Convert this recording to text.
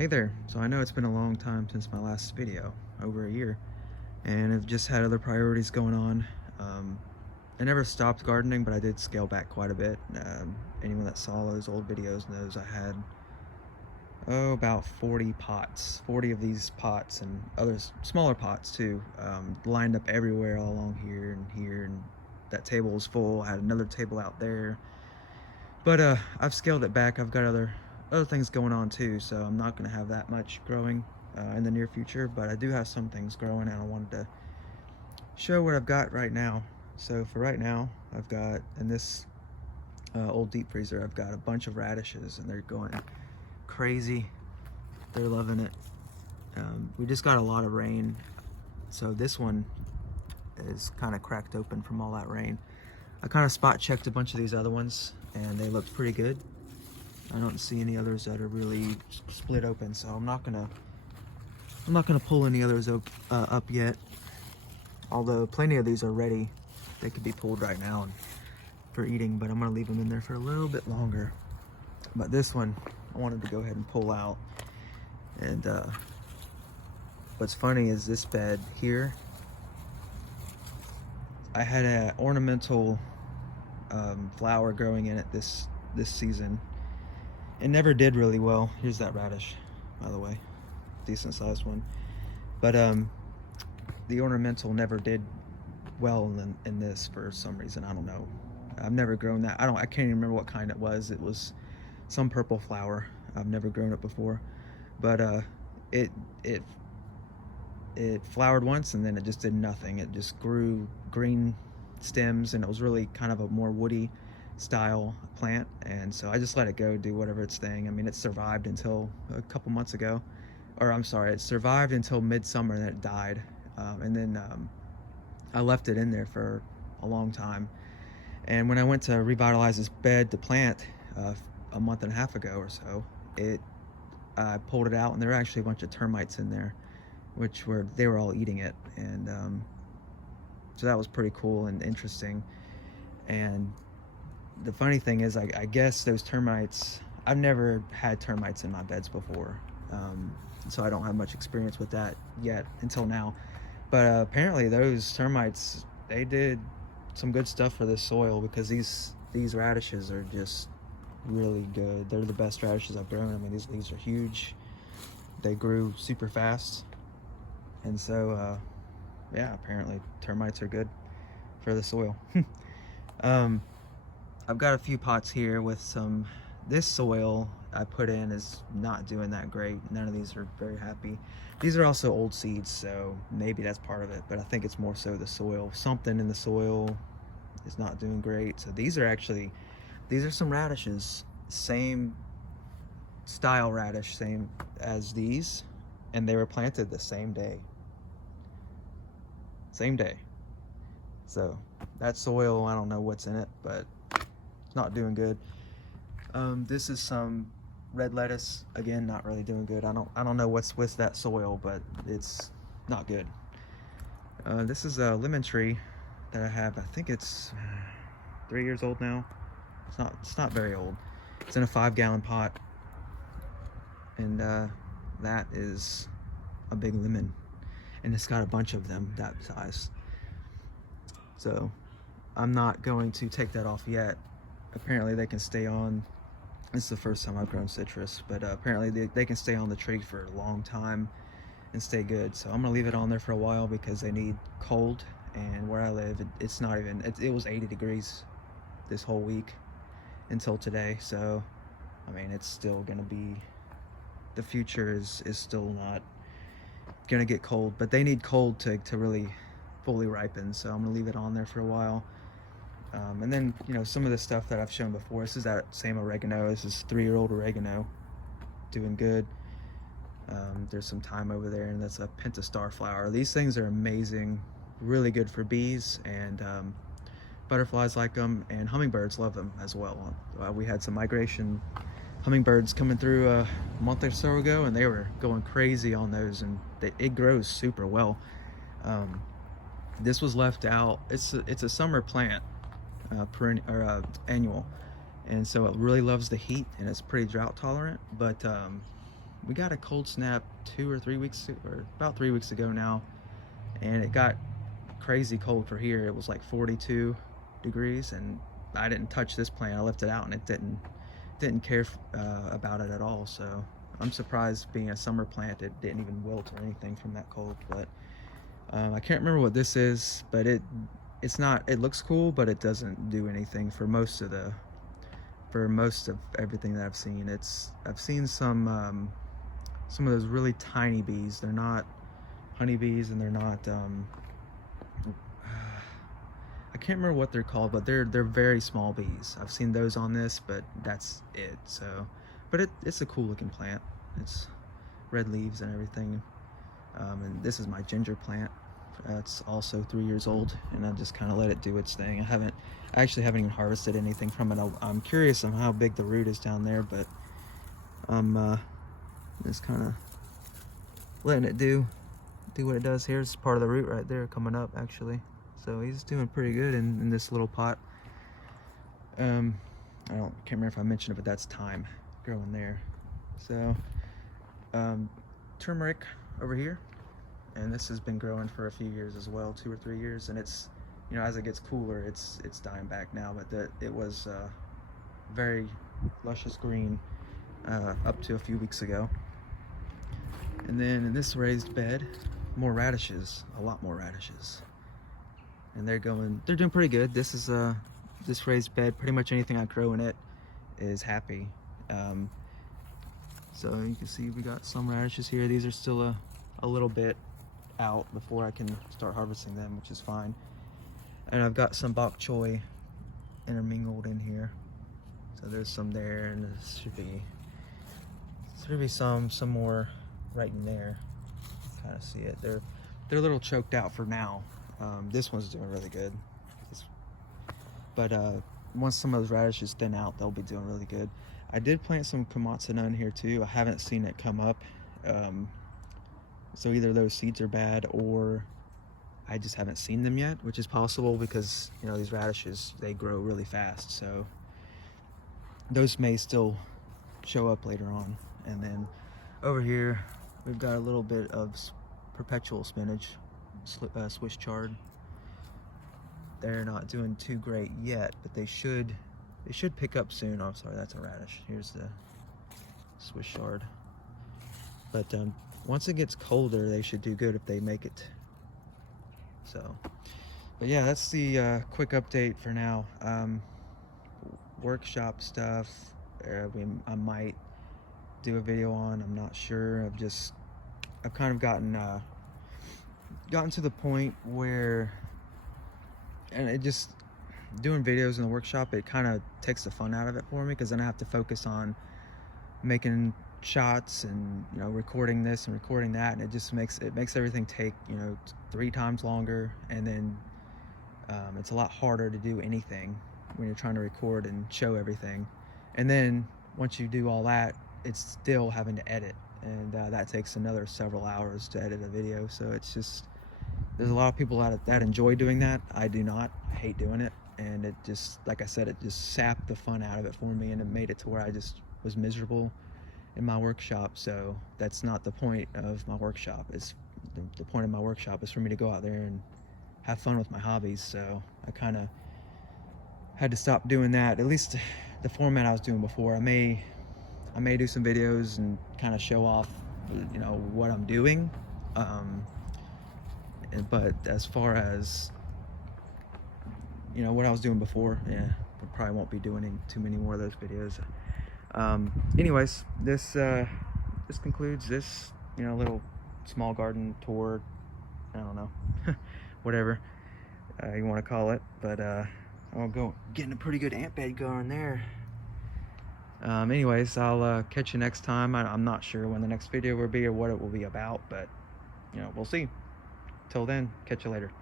Hey there. So I know it's been a long time since my last video, over a year, and I've just had other priorities going on. Um, I never stopped gardening, but I did scale back quite a bit. Anyone that saw those old videos knows I had, about 40 pots, 40 of these pots and other smaller pots too, lined up everywhere all along here, and that table was full. I had another table out there. But I've scaled it back. I've got other things going on too, so I'm not going to have that much growing in the near future. But I do have some things growing, and I wanted to show what I've got right now. So for right now, I've got in this old deep freezer, I've got a bunch of radishes, and they're going crazy. They're loving it. We just got a lot of rain, so this one is kind of cracked open from all that rain. I kind of spot checked a bunch of these other ones, and they looked pretty good. I don't see any others that are really split open, so I'm not gonna pull any others up yet. Although plenty of these are ready, they could be pulled right now for eating, but I'm gonna leave them in there for a little bit longer. But this one, I wanted to go ahead and pull out. And what's funny is this bed here, I had an ornamental flower growing in it this season. It never did really well. Here's that radish, by the way, decent sized one. But the ornamental never did well in this for some reason. I don't know. I've never grown that. I can't even remember what kind it was. It was some purple flower. I've never grown it before, but it flowered once, and then it just did nothing. It just grew green stems, and it was really kind of a more woody style plant, and so I just let it go do whatever its thing. I mean, it survived until a couple months ago, or I'm sorry, it survived until midsummer, and then it died. And then I left it in there for a long time, and when I went to revitalize this bed to plant a month and a half ago or so, I pulled it out, and there were actually a bunch of termites in there, they were all eating it. And so that was pretty cool and interesting. And the funny thing is, I guess those termites, I've never had termites in my beds before, so I don't have much experience with that yet until now. But apparently those termites, they did some good stuff for this soil, because these radishes are just really good. They're the best radishes I've grown. I mean, these leaves are huge. They grew super fast. And so yeah, apparently termites are good for the soil. I've got a few pots here with this soil I put in is not doing that great. None of these are very happy. These are also old seeds, so maybe that's part of it, but I think it's more so the soil. Something in the soil is not doing great. So these are some radishes, same style radish, same as these, and they were planted the same day. So that soil, I don't know what's in it, but it's not doing good. This is some red lettuce, again, not really doing good. I don't know what's with that soil, but it's not good. This is a lemon tree that I have. I think it's 3 years old now. It's not very old. It's in a 5-gallon pot, and that is a big lemon, and it's got a bunch of them that size. So I'm not going to take that off yet. Apparently they can stay on. This is the first time I've grown citrus, but apparently they can stay on the tree for a long time and stay good. So I'm gonna leave it on there for a while, because they need cold, and where I live, it's not even, it was 80 degrees this whole week until today. So I mean, it's still gonna be, the future is still not gonna get cold, but they need cold to really fully ripen. So I'm gonna leave it on there for a while. And then, some of the stuff that I've shown before, this is that same oregano. This is 3-year-old oregano, doing good. There's some thyme over there, and that's a pentastar flower. These things are amazing, really good for bees, and butterflies like them, and hummingbirds love them as well. We had some migration hummingbirds coming through a month or so ago, and they were going crazy on those, and it grows super well. This was left out. It's a summer plant, annual, and so it really loves the heat, and it's pretty drought tolerant. But we got a cold snap 2 or 3 weeks, or about 3 weeks ago now, and it got crazy cold for here. It was like 42 degrees, and I didn't touch this plant. I left it out, and it didn't care about it at all. So I'm surprised, being a summer plant, it didn't even wilt or anything from that cold. But I can't remember what this is, but it's not, it looks cool, but it doesn't do anything for most of everything that I've seen. I've seen some of those really tiny bees. They're not honeybees, and they're not I can't remember what they're called, but they're very small bees. I've seen those on this, but that's it. So, but it's a cool looking plant. It's red leaves and everything. And this is my ginger plant. It's also 3 years old, and I just kind of let it do its thing. I actually haven't even harvested anything from it. I'm curious on how big the root is down there, but I'm just kind of letting it do what it does. Here's part of the root right there coming up, actually. So he's doing pretty good in this little pot. I can't remember if I mentioned it, but that's thyme growing there. So turmeric over here, and this has been growing for a few years as well, 2 or 3 years, and it's, you know, as it gets cooler, it's dying back now, but it was very luscious green up to a few weeks ago. And then in this raised bed, more radishes, a lot more radishes, and they're doing pretty good. This is this raised bed, pretty much anything I grow in it is happy. So you can see we got some radishes here. These are still a little bit out before I can start harvesting them, which is fine. And I've got some bok choy intermingled in here. So there's some there, and there should be some more right in there. Kind of see it. They're a little choked out for now. This one's doing really good. But once some of those radishes thin out, they'll be doing really good. I did plant some komatsuna in here too. I haven't seen it come up. So either those seeds are bad, or I just haven't seen them yet, which is possible because, you know, these radishes, they grow really fast. So those may still show up later on. And then over here, we've got a little bit of perpetual spinach, Swiss chard. They're not doing too great yet, but they should pick up soon. Oh, sorry, that's a radish. Here's the Swiss chard. But once it gets colder, they should do good if they make it. So, but yeah, that's the quick update for now. Workshop stuff, I might do a video on. I'm not sure. I've kind of gotten to the point where, and it just, doing videos in the workshop, it kind of takes the fun out of it for me, because then I have to focus on making shots and, you know, recording this and recording that, and it makes everything take, you know, 3 times longer. And then it's a lot harder to do anything when you're trying to record and show everything. And then once you do all that, it's still having to edit, and that takes another several hours to edit a video. So it's just, there's a lot of people that enjoy doing that. I do not. I hate doing it, and it just, like I said, it just sapped the fun out of it for me, and it made it to where I just was miserable in my workshop. So that's not the point of my workshop. It's the point of my workshop is for me to go out there and have fun with my hobbies. So I kind of had to stop doing that, at least the format I was doing before. I may do some videos and kind of show off, you know, what I'm doing, but as far as, you know, what I was doing before, yeah, I probably won't be doing too many more of those videos. Anyways, this concludes this, you know, little small garden tour. I don't know, whatever you want to call it. But I'll go getting a pretty good ant bed going there. Anyways, I'll catch you next time. I'm not sure when the next video will be or what it will be about, but, you know, we'll see. Till then, catch you later.